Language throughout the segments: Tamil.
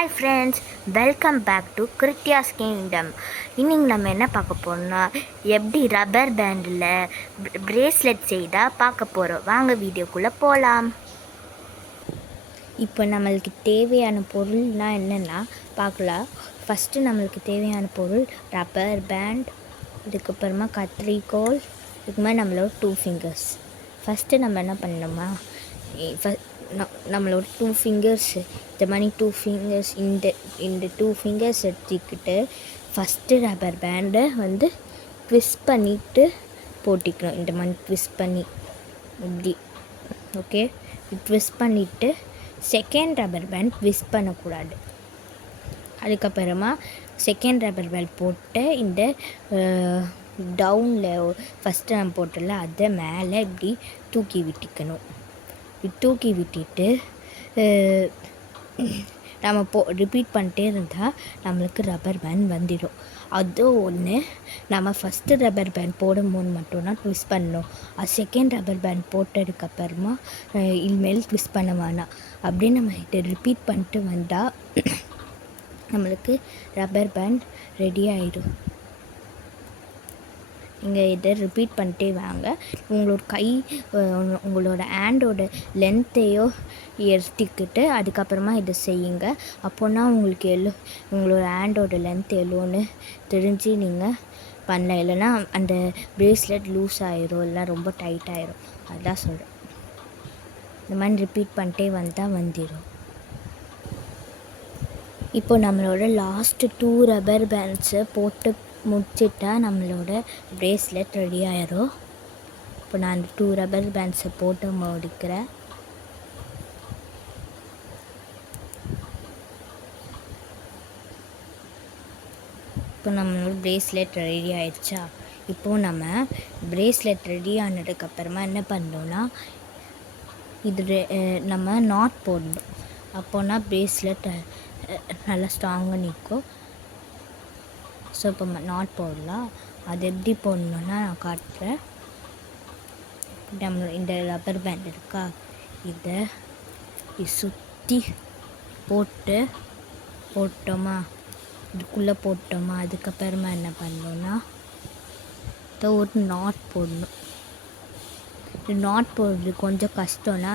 Hi friends, welcome back to கிருத்தியாஸ் கிங்டம். இன்னைக்கு நம்ம என்ன பார்க்க போகிறோம்னா எப்படி ரப்பர் பேண்டில் பிரேஸ்லெட் செய்தால் பார்க்க போகிறோம். வாங்க வீடியோக்குள்ளே போகலாம். இப்போ நம்மளுக்கு தேவையான பொருள்னால் என்னென்னா பார்க்கலாம். ஃபஸ்ட்டு நம்மளுக்கு தேவையான பொருள் ரப்பர் பேண்ட், இதுக்கப்புறமா கத்திரிக்கோல், இதுக்கு மாதிரி நம்மளோட 2 ஃபிங்கர்ஸ். ஃபஸ்ட்டு நம்ம என்ன பண்ணணுமா, நம்மளோட 2 ஃபிங்கர்ஸ் இந்த மாதிரி 2 ஃபிங்கர்ஸ் இந்த 2 ஃபிங்கர்ஸ் எடுத்துக்கிட்டு ஃபஸ்ட்டு ரப்பர் பேண்டை ட்விஸ்ட் பண்ணிவிட்டு போட்டிக்கணும். இந்த மாதிரி ட்விஸ்ட் பண்ணி இப்படி ஓகே ட்விஸ்ட் பண்ணிவிட்டு செகண்ட் ரப்பர் பேண்ட் ட்விஸ்ட் பண்ணக்கூடாது. அதுக்கப்புறமா செகண்ட் ரப்பர் பேண்ட் போட்டு இந்த டவுனில் ஃபஸ்ட்டு நம்ம போட்டல அதை மேலே இப்படி தூக்கி விட்டுக்கணும். தூக்கி விட்டுட்டு நம்ம ரிப்பீட் பண்ணிட்டே இருந்தால் நம்மளுக்கு ரப்பர் பேண்ட் வந்துடும். அது ஒன்று, நம்ம ஃபஸ்ட்டு ரப்பர் பேண்ட் போடும்போது மட்டும்தான் ட்விஸ்ட் பண்ணணும். அது செகண்ட் ரப்பர் பேண்ட் போட்டதுக்கப்புறமா இனிமேல் ட்விஸ்ட் பண்ண வேணாம். அப்படியே நம்ம இதை ரிப்பீட் பண்ணிட்டு வந்தால் நம்மளுக்கு ரப்பர் பேண்ட் ரெடி ஆகிடும். நீங்கள் இதை ரிப்பீட் பண்ணிட்டே வாங்க. உங்களோட ஹேண்டோட லென்த்தையோ எடுத்துக்கிட்டு அதுக்கப்புறமா இதை செய்யுங்க. அப்போனா உங்களுக்கு உங்களோட ஹேண்டோட லென்த் எவ்வளோன்னு தெரிஞ்சு நீங்கள் பண்ணலாம். இல்லைன்னா அந்த பிரேஸ்லெட் லூஸ் ஆயிரும், இல்லைனா ரொம்ப டைட் ஆயிரும். அதுதான் சொல்கிறேன். இந்த மாதிரி ரிப்பீட் பண்ணிட்டே வந்தால் வந்துடும். இப்போ நம்மளோட லாஸ்ட்டு 2 ரப்பர் பேண்ட்ஸை போட்டு முடிச்சிட்டா நம்மளோட பிரேஸ்லெட் ரெடி ஆயிரும். இப்போ நான் அந்த 2 ரப்பர் பேண்ட்ஸை போட்டு முடிக்கிறேன். இப்போ நம்மளோட பிரேஸ்லெட் ரெடி ஆயிடுச்சா. இப்போது நம்ம பிரேஸ்லெட் ரெடி ஆனதுக்கப்புறமா என்ன பண்ணோன்னா இது நம்ம நாட் போடணும். அப்போனா பிரேஸ்லெட் நல்லா ஸ்ட்ராங்காக நிற்கும். ஸோ இப்போ நாட் போடலாம். அது எப்படி போடணுன்னா நான் காட்டுறேன். நம்ம இந்த ரப்பர் பேண்ட் இருக்கா, இதை சுற்றி போட்டோமா, இதுக்குள்ளே போட்டோமா, அதுக்கப்புறமா என்ன பண்ணோன்னா இதை ஒரு நாட் போடணும். இது நாட் போடுறது கொஞ்சம் கஷ்டம்னா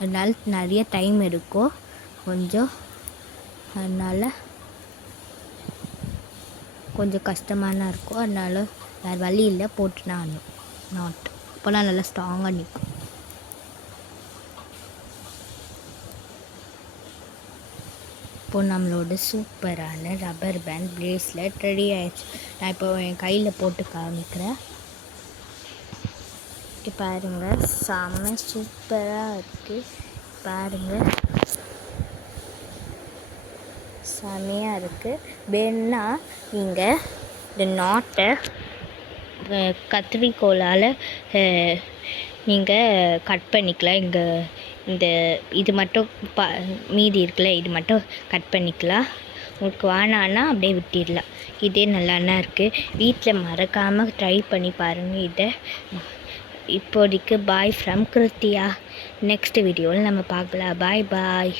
அதனால நிறைய டைம் எடுக்கும் கொஞ்சம். அதனால் கொஞ்சம் கஷ்டமான இருக்கும். அதனால் வேறு வழி இல்லை, போட்டுனா நாட் இப்போலாம் நல்லா ஸ்ட்ராங்காக நிற்கும். இப்போது நம்மளோட சூப்பரான ரப்பர் பேண்ட் பிரேஸ்லெட் ரெடி ஆயிடுச்சு. நான் இப்போ என் கையில் போட்டு காமிக்கிறேன். பாருங்கள், செம்ம சூப்பராக இருக்குது. பாருங்கள், செமையாக இருக்குது. வேணுன்னா நீங்கள் இந்த நாட்டை கத்திரிக்கோலால் நீங்கள் கட் பண்ணிக்கலாம். இது மட்டும் மீதி இருக்குல்ல, இது மட்டும் கட் பண்ணிக்கலாம். உங்களுக்கு வேணான்னா அப்படியே விட்டுடலாம். இதே நல்லாண்ணா இருக்குது. வீட்டில் மறக்காமல் ட்ரை பண்ணி பாருங்கள் இதை. இப்போதைக்கு பாய் ஃப்ரம் கிருத்தியா. நெக்ஸ்ட் வீடியோவில் நம்ம பார்க்கலாம். பாய்.